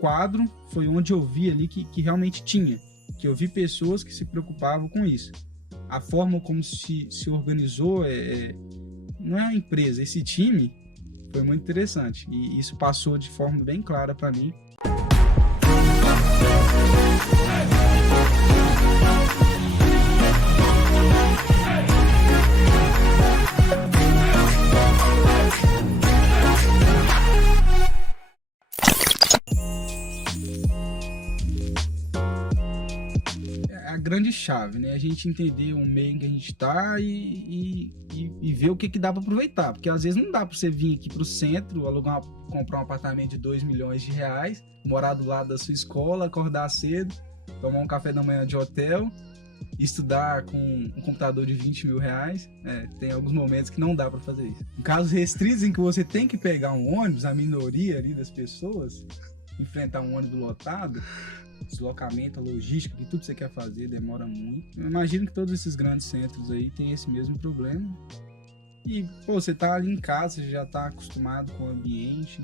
quadro foi onde eu vi ali que realmente tinha, que eu vi pessoas que se preocupavam com isso. A forma como se organizou, não é uma empresa, esse time foi muito interessante, e isso passou de forma bem clara para mim. A grande chave, né? A gente entender o meio em que a gente tá e ver o que dá para aproveitar, porque às vezes não dá para você vir aqui pro centro, comprar um apartamento de 2 milhões de reais, morar do lado da sua escola, acordar cedo, tomar um café da manhã de hotel, estudar com um computador de 20 mil reais. Tem alguns momentos que não dá para fazer isso. Em casos restritos em que você tem que pegar um ônibus, a minoria ali das pessoas, enfrentar um ônibus lotado, deslocamento, a logística, que tudo que você quer fazer demora muito. Eu imagino que todos esses grandes centros aí têm esse mesmo problema. E, pô, você tá ali em casa, você já tá acostumado com o ambiente,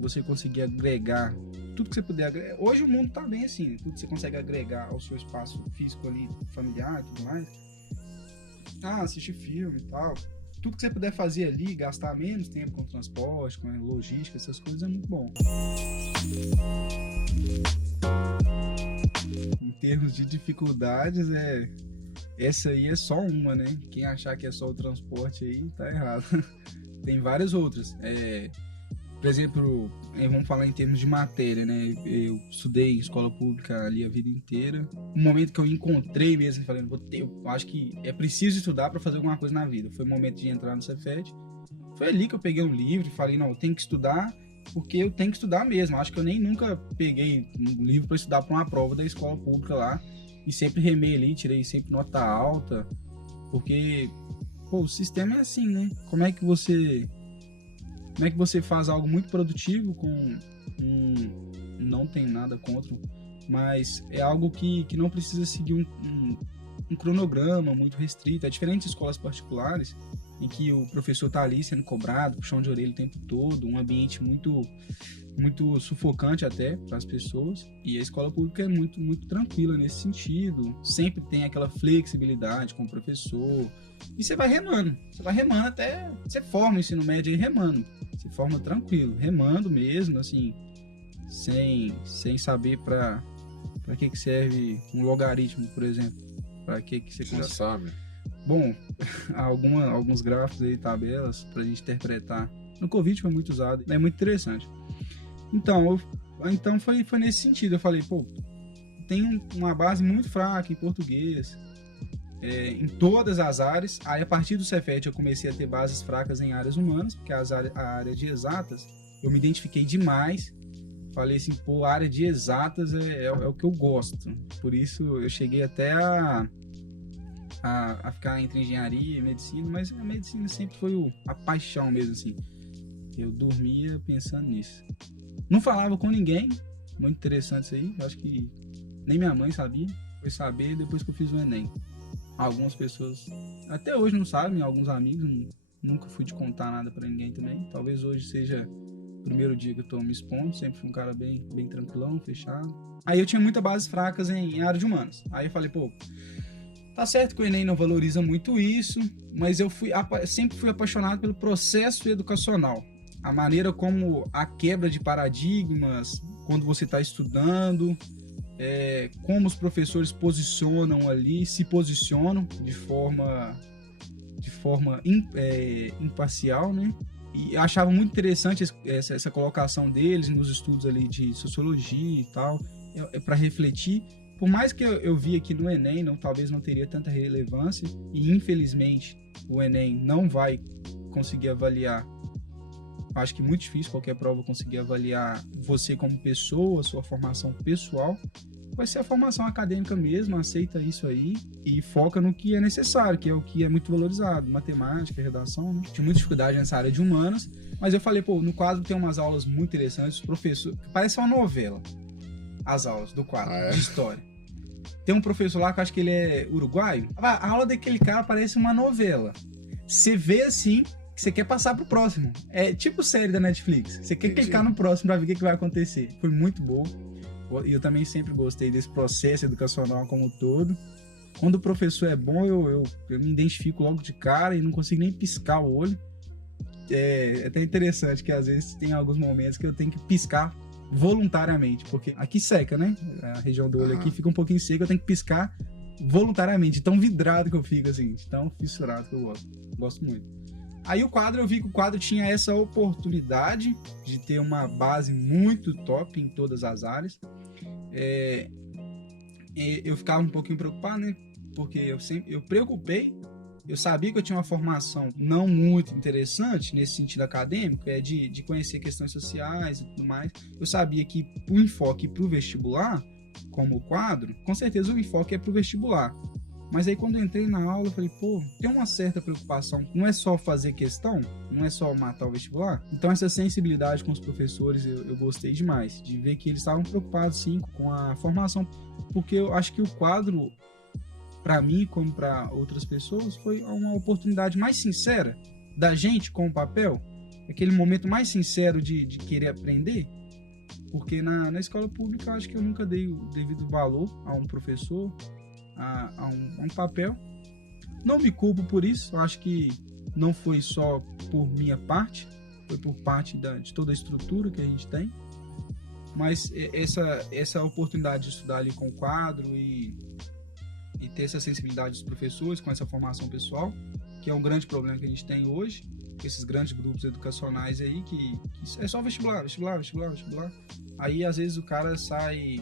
você conseguir agregar tudo que você puder agregar. Hoje o mundo tá bem assim, tudo que você consegue agregar ao seu espaço físico ali, familiar e tudo mais. Assistir filme e tal. Tudo que você puder fazer ali, gastar menos tempo com transporte, com logística, essas coisas é muito bom. Em termos de dificuldades, essa aí é só uma, né? Quem achar que é só o transporte aí, tá errado. Tem várias outras. Por exemplo, vamos falar em termos de matéria, né? Eu estudei em escola pública ali a vida inteira. No momento que eu encontrei mesmo, falando, eu acho que é preciso estudar para fazer alguma coisa na vida. Foi o momento de entrar no Cefet. Foi ali que eu peguei um livro e falei, não, eu tenho que estudar, porque eu tenho que estudar mesmo. Acho que eu nem nunca peguei um livro para estudar para uma prova da escola pública lá, e sempre remei ali, tirei sempre nota alta, porque, pô, o sistema é assim, né? Como é que você faz algo muito produtivo com não tem nada contra, mas é algo que não precisa seguir um cronograma muito restrito. É diferente de escolas particulares, em que o professor está ali sendo cobrado, puxão de orelha o tempo todo, um ambiente muito, muito sufocante até para as pessoas. E a escola pública é muito, muito tranquila nesse sentido, sempre tem aquela flexibilidade com o professor, e você vai remando até você forma o ensino médio aí remando. Você forma tranquilo, remando mesmo, assim, sem saber para que serve um logaritmo, por exemplo. Para que você já sabe. Bom, alguns gráficos aí, tabelas, para a gente interpretar. No Covid foi muito usado, é muito interessante. Então foi nesse sentido. Eu falei, pô, tem uma base muito fraca em português, em todas as áreas. Aí, a partir do Cefet, eu comecei a ter bases fracas em áreas humanas, porque a área de exatas, eu me identifiquei demais. Falei assim, pô, a área de exatas é o que eu gosto. Por isso, eu cheguei até a ficar entre engenharia e medicina, mas a medicina sempre foi a paixão mesmo, assim. Eu dormia pensando nisso. Não falava com ninguém, muito interessante isso aí. Eu acho que nem minha mãe sabia. Foi saber depois que eu fiz o Enem. Algumas pessoas até hoje não sabem, alguns amigos, nunca fui de contar nada pra ninguém também. Talvez hoje seja o primeiro dia que eu tô me expondo, sempre fui um cara bem tranquilão, fechado. Aí eu tinha muitas bases fracas em área de humanas. Aí eu falei, pô, tá certo que o Enem não valoriza muito isso, mas eu sempre fui apaixonado pelo processo educacional. A maneira como a quebra de paradigmas, quando você está estudando, como os professores se posicionam de forma imparcial, né? E eu achava muito interessante essa colocação deles nos estudos ali de sociologia e tal, para refletir. Por mais que eu vi aqui no Enem, talvez não teria tanta relevância, e infelizmente o Enem não vai conseguir avaliar. Acho que é muito difícil qualquer prova conseguir avaliar você como pessoa, sua formação pessoal. Vai ser a formação acadêmica mesmo, aceita isso aí e foca no que é necessário, que é o que é muito valorizado, matemática, redação, né? Tinha muita dificuldade nessa área de humanas, mas eu falei, pô, no quadro tem umas aulas muito interessantes, professor, parece uma novela, as aulas do quadro de história. Tem um professor lá que eu acho que ele é uruguaio, a aula daquele cara parece uma novela. Você vê assim, que você quer passar pro próximo. É tipo série da Netflix. Você quer clicar no próximo pra ver o que vai acontecer. Foi muito bom. E eu também sempre gostei desse processo educacional como um todo. Quando o professor é bom, eu me identifico logo de cara e não consigo nem piscar o olho. É até interessante que às vezes tem alguns momentos que eu tenho que piscar voluntariamente, porque aqui seca, né? A região do olho aqui fica um pouquinho seca, eu tenho que piscar voluntariamente, tão vidrado que eu fico, assim, tão fissurado que eu gosto muito. Aí o quadro, eu vi que o quadro tinha essa oportunidade de ter uma base muito top em todas as áreas. Eu ficava um pouquinho preocupado, né? Porque eu preocupei, eu sabia que eu tinha uma formação não muito interessante nesse sentido acadêmico, de conhecer questões sociais e tudo mais. Eu sabia que o enfoque para o vestibular, como o quadro, com certeza o enfoque é para o vestibular. Mas aí quando eu entrei na aula, eu falei, pô, tem uma certa preocupação. Não é só fazer questão, não é só matar o vestibular. Então essa sensibilidade com os professores eu gostei demais, de ver que eles estavam preocupados sim com a formação. Porque eu acho que o quadro, para mim, como para outras pessoas, foi uma oportunidade mais sincera da gente com o papel, aquele momento mais sincero de querer aprender, porque na escola pública eu acho que eu nunca dei o devido valor a um professor, a um papel. Não me culpo por isso, eu acho que não foi só por minha parte, foi por parte de toda a estrutura que a gente tem, mas essa oportunidade de estudar ali com o quadro e ter essa sensibilidade dos professores com essa formação pessoal, que é um grande problema que a gente tem hoje, com esses grandes grupos educacionais aí, que é só vestibular. Aí, às vezes, o cara sai...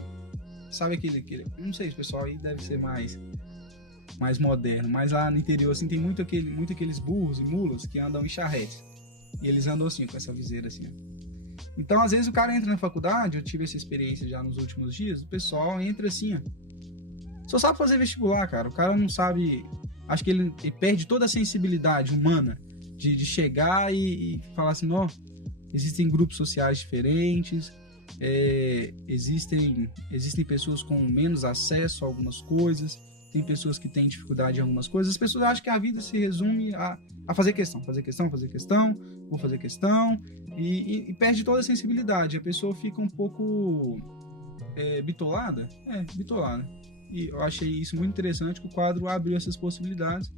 Sabe aquele... Não sei, o pessoal aí deve ser mais moderno, mas lá no interior, assim, tem muito aqueles burros e mulas que andam em charretes. E eles andam assim, com essa viseira assim, ó. Então, às vezes, o cara entra na faculdade, eu tive essa experiência já nos últimos dias, o pessoal entra assim, ó. Só sabe fazer vestibular, cara. O cara não sabe... Acho que ele perde toda a sensibilidade humana de chegar e falar assim, ó, existem grupos sociais diferentes, existem pessoas com menos acesso a algumas coisas, tem pessoas que têm dificuldade em algumas coisas. As pessoas acham que a vida se resume a fazer questão, vou fazer questão, e perde toda a sensibilidade. A pessoa fica um pouco bitolada. E eu achei isso muito interessante, que o quadro abriu essas possibilidades,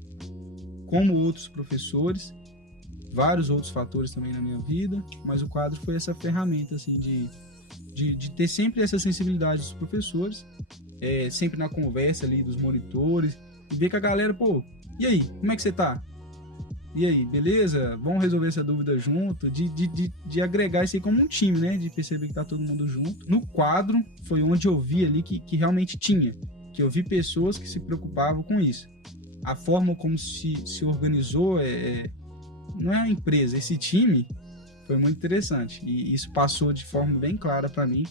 como outros professores, vários outros fatores também na minha vida, mas o quadro foi essa ferramenta, assim, de ter sempre essa sensibilidade dos professores, sempre na conversa ali dos monitores, e ver que a galera, pô, e aí, como é que você tá? E aí, beleza? Vamos resolver essa dúvida junto, de agregar isso aí como um time, né? De perceber que tá todo mundo junto. No quadro, foi onde eu vi ali que realmente tinha, que eu vi pessoas que se preocupavam com isso. A forma como se organizou, não é uma empresa, esse time foi muito interessante. E isso passou de forma bem clara para mim.